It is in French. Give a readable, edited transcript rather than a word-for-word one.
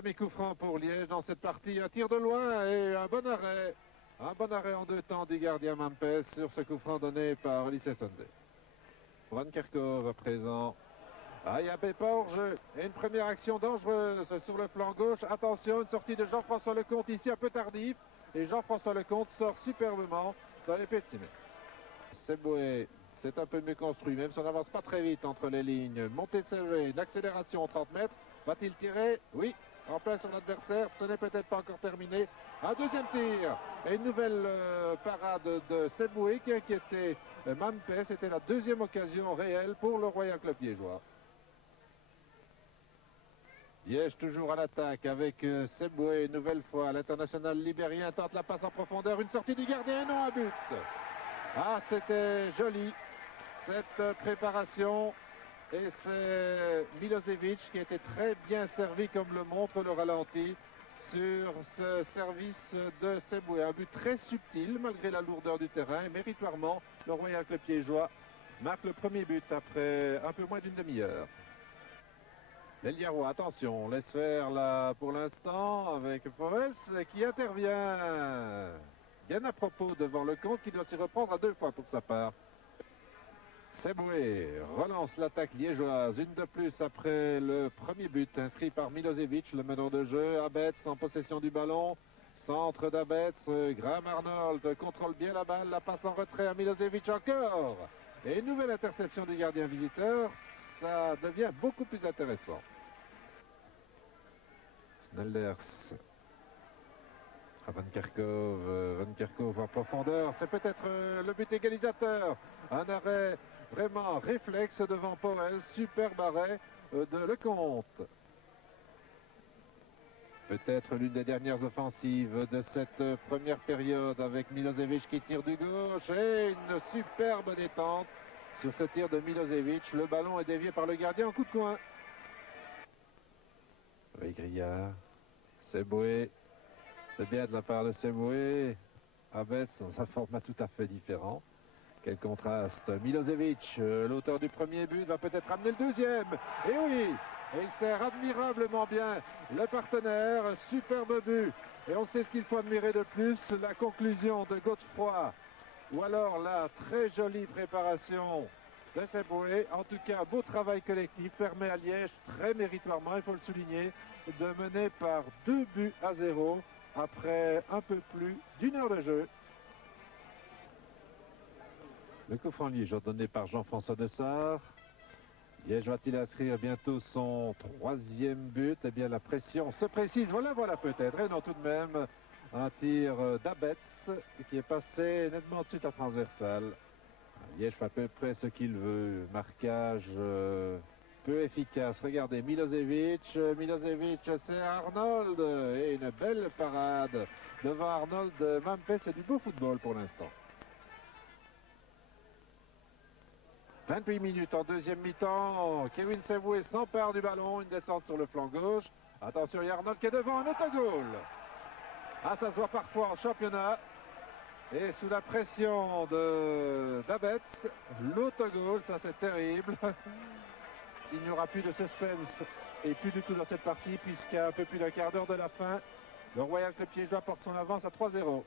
Premier coup franc pour Liège dans cette partie. Un tir de loin et un bon arrêt. Un bon arrêt en deux temps du gardien Mampes sur ce coup franc donné par Lycée Sunday. Van Kerkhove à présent. Ah, il y a pas hors jeu. Et une première action dangereuse sur le flanc gauche. Attention, une sortie de Jean-François Lecomte ici un peu tardif. Et Jean-François Lecomte sort superbement dans les pieds de Siemens. Seboué, c'est un peu mieux construit, même si on n'avance pas très vite entre les lignes. Montée de Seboué, l'accélération 30 mètres. Va-t-il tirer? Oui, en plein sur l'adversaire. Ce n'est peut-être pas encore terminé. Un deuxième tir et une nouvelle parade de Seboué qui inquiétait Mampes. C'était la deuxième occasion réelle pour le Royal Club liégeois. Liège toujours à l'attaque avec Seboué, nouvelle fois. L'international libérien tente la passe en profondeur. Une sortie du gardien, non, un but. Ah, c'était joli, cette préparation. Et c'est Milosevic qui a été très bien servi, comme le montre le ralenti, sur ce service de Seboué. Un but très subtil, malgré la lourdeur du terrain. Et méritoirement, le Royal Club liégeois marque le premier but après un peu moins d'une demi-heure. L'Eliarois, attention, laisse faire là pour l'instant avec Forest qui intervient bien à propos devant Lecomte qui doit s'y reprendre à deux fois pour sa part. Seboué relance l'attaque liégeoise, une de plus après le premier but inscrit par Milosevic, le meneur de jeu. Abetz en possession du ballon, centre d'Abetz, Graham Arnold contrôle bien la balle, la passe en retrait à Milosevic encore. Et une nouvelle interception du gardien visiteur, ça devient beaucoup plus intéressant. Snelders à Van Kerkhove en profondeur, c'est peut-être le but égalisateur. Un arrêt vraiment réflexe devant Powell, superbe arrêt de Lecomte. Peut-être l'une des dernières offensives de cette première période avec Milosevic qui tire du gauche et une superbe détente sur ce tir de Milosevic. Le ballon est dévié par le gardien en coup de coin. Grillard, Seboué. C'est bien de la part de Seboué. Abetz dans un format tout à fait différent. Quel contraste. Milosevic, l'auteur du premier but, va peut-être amener le deuxième. Et oui, et il sert admirablement bien le partenaire. Superbe but. Et on sait ce qu'il faut admirer de plus, la conclusion de Godefroy. Ou alors la très jolie préparation de Seboué. En tout cas, beau travail collectif permet à Liège, très méritoirement, il faut le souligner, de mener par 2-0 après un peu plus d'une heure de jeu. Le coup franc liégeois donné par Jean-François Dessart. Liège va-t-il inscrire bientôt son troisième but? Eh bien, la pression se précise. Voilà peut-être. Et non, tout de même, un tir d'Abetz qui est passé nettement au-dessus de la transversale. Liège fait à peu près ce qu'il veut. Marquage peu efficace. Regardez, Milosevic, c'est Arnold. Et une belle parade devant Arnold. Mampes, c'est du beau football pour l'instant. 28 minutes en deuxième mi-temps. Kevin Seboué s'empare du ballon. Une descente sur le flanc gauche. Attention, il y a Arnold qui est devant. Un autogol. Ah, ça se voit parfois en championnat. Et sous la pression d'Abetz, l'autogol, ça c'est terrible. Il n'y aura plus de suspense et plus du tout dans cette partie puisqu'à un peu plus d'un quart d'heure de la fin, le Royal Club liégeois porte son avance à 3-0.